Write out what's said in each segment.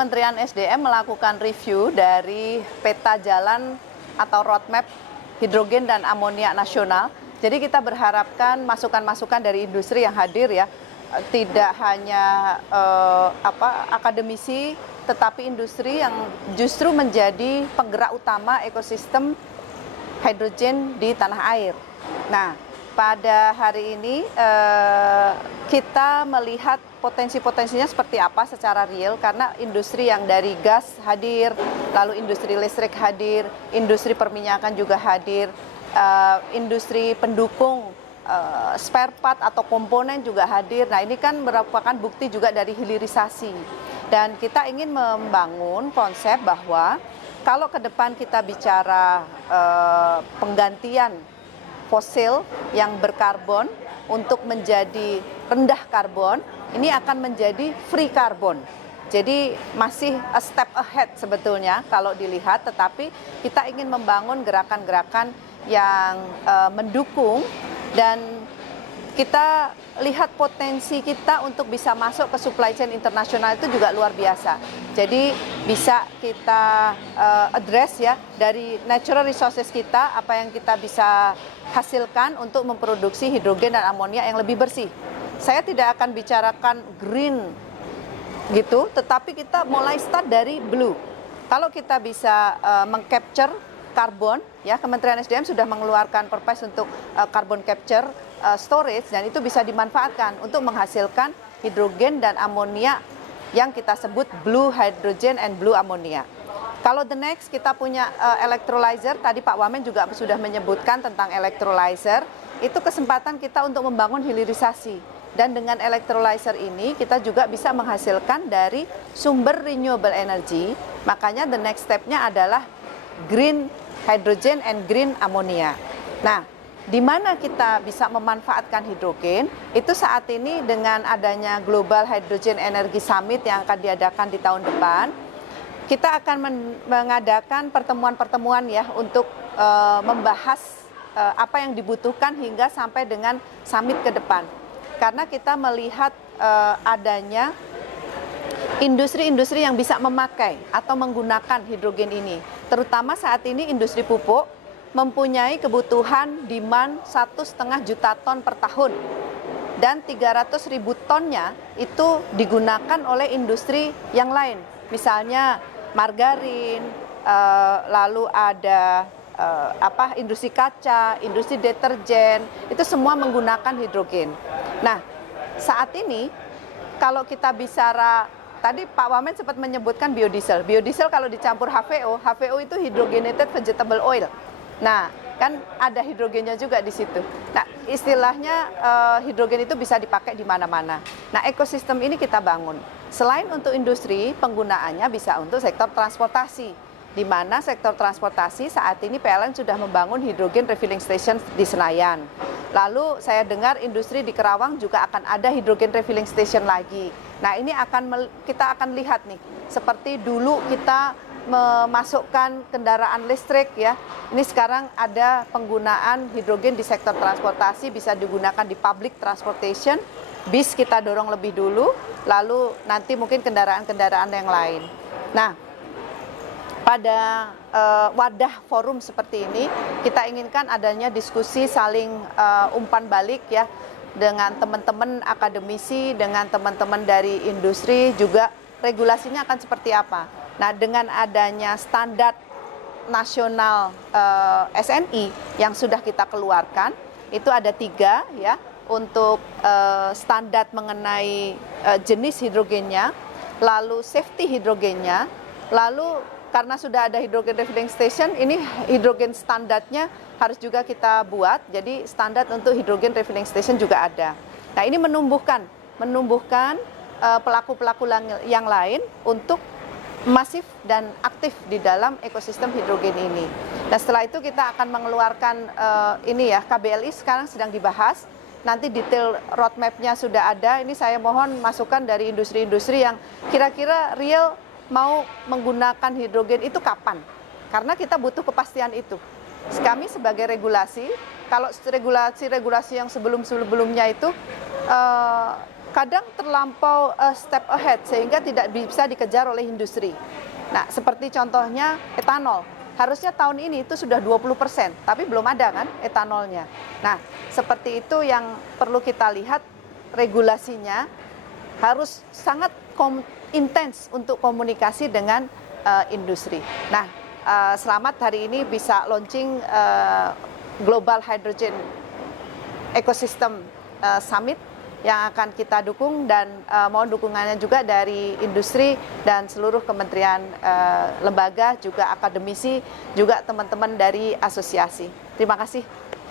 Kementerian SDM melakukan review dari peta jalan atau roadmap hidrogen dan amonia nasional. Jadi kita berharapkan masukan-masukan dari industri yang hadir ya, tidak hanya akademisi, tetapi industri yang justru menjadi penggerak utama ekosistem hidrogen di tanah air. Nah, pada hari ini kita melihat potensi-potensinya seperti apa secara real, karena industri yang dari gas hadir, lalu industri listrik hadir, industri perminyakan juga hadir, industri pendukung spare part atau komponen juga hadir. Nah, ini kan merupakan bukti juga dari hilirisasi. Dan kita ingin membangun konsep bahwa kalau ke depan kita bicara penggantian fosil yang berkarbon untuk menjadi rendah karbon, ini akan menjadi free karbon. Jadi masih a step ahead sebetulnya kalau dilihat, tetapi kita ingin membangun gerakan-gerakan yang mendukung, dan kita lihat potensi kita untuk bisa masuk ke supply chain internasional itu juga luar biasa. Jadi bisa kita address ya dari natural resources kita, apa yang kita bisa hasilkan untuk memproduksi hidrogen dan amonia yang lebih bersih. Saya tidak akan bicarakan green gitu, tetapi kita mulai start dari blue. Kalau kita bisa mengcapture karbon, ya Kementerian SDM sudah mengeluarkan perpres untuk carbon capture storage, dan itu bisa dimanfaatkan untuk menghasilkan hidrogen dan amonia yang kita sebut blue hydrogen and blue ammonia. Kalau the next kita punya electrolyzer, tadi Pak Wamen juga sudah menyebutkan tentang electrolyzer, itu kesempatan kita untuk membangun hilirisasi. Dan dengan electrolyzer ini kita juga bisa menghasilkan dari sumber renewable energy, makanya the next step-nya adalah green hydrogen and green ammonia. Nah, di mana kita bisa memanfaatkan hidrogen, itu saat ini dengan adanya Global Hydrogen Energy Summit yang akan diadakan di tahun depan, kita akan mengadakan pertemuan-pertemuan ya untuk membahas apa yang dibutuhkan hingga sampai dengan summit ke depan. Karena kita melihat adanya industri-industri yang bisa memakai atau menggunakan hidrogen ini. Terutama saat ini industri pupuk mempunyai kebutuhan demand 1,5 juta ton per tahun. Dan 300.000 tonnya itu digunakan oleh industri yang lain. Misalnya margarin, lalu ada industri kaca, industri deterjen, itu semua menggunakan hidrogen. Nah, saat ini kalau kita bicara, tadi Pak Wamen sempat menyebutkan biodiesel. Biodiesel kalau dicampur HVO, HVO itu hydrogenated vegetable oil. Nah, kan ada hidrogennya juga di situ. Nah, istilahnya hidrogen itu bisa dipakai di mana-mana. Nah, ekosistem ini kita bangun. Selain untuk industri, penggunaannya bisa untuk sektor transportasi, di mana sektor transportasi saat ini PLN sudah membangun hidrogen refilling station di Senayan. Lalu saya dengar industri di Kerawang juga akan ada hidrogen refilling station lagi. Nah, ini kita akan lihat nih, seperti dulu kita memasukkan kendaraan listrik ya. Ini sekarang ada penggunaan hidrogen di sektor transportasi, bisa digunakan di public transportation. Bis kita dorong lebih dulu, lalu nanti mungkin kendaraan-kendaraan yang lain. Nah, pada wadah forum seperti ini, kita inginkan adanya diskusi saling umpan balik ya, dengan teman-teman akademisi, dengan teman-teman dari industri, juga regulasinya akan seperti apa. Nah, dengan adanya standar nasional SNI yang sudah kita keluarkan, itu ada 3 ya, untuk standar mengenai jenis hidrogennya, lalu safety hidrogennya, lalu karena sudah ada hidrogen refilling station, ini hidrogen standarnya harus juga kita buat, jadi standar untuk hidrogen refilling station juga ada. Nah, ini menumbuhkan pelaku-pelaku yang lain untuk masif dan aktif di dalam ekosistem hidrogen ini. Dan setelah itu kita akan mengeluarkan KBLI sekarang sedang dibahas, nanti detail roadmap-nya sudah ada. Ini saya mohon masukan dari industri-industri yang kira-kira real mau menggunakan hidrogen itu kapan? Karena kita butuh kepastian itu. Kami sebagai regulasi, kalau regulasi-regulasi yang sebelum-sebelumnya itu kadang terlampau step ahead sehingga tidak bisa dikejar oleh industri. Nah, seperti contohnya etanol. Harusnya tahun ini itu sudah 20%, tapi belum ada kan etanolnya. Nah, seperti itu yang perlu kita lihat, regulasinya harus sangat intens untuk komunikasi dengan industri. Nah, Selamat hari ini bisa launching Global Hydrogen Ecosystem Summit yang akan kita dukung, dan mohon dukungannya juga dari industri dan seluruh kementerian, lembaga, juga akademisi, juga teman-teman dari asosiasi. Terima kasih.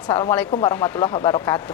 Assalamualaikum warahmatullahi wabarakatuh.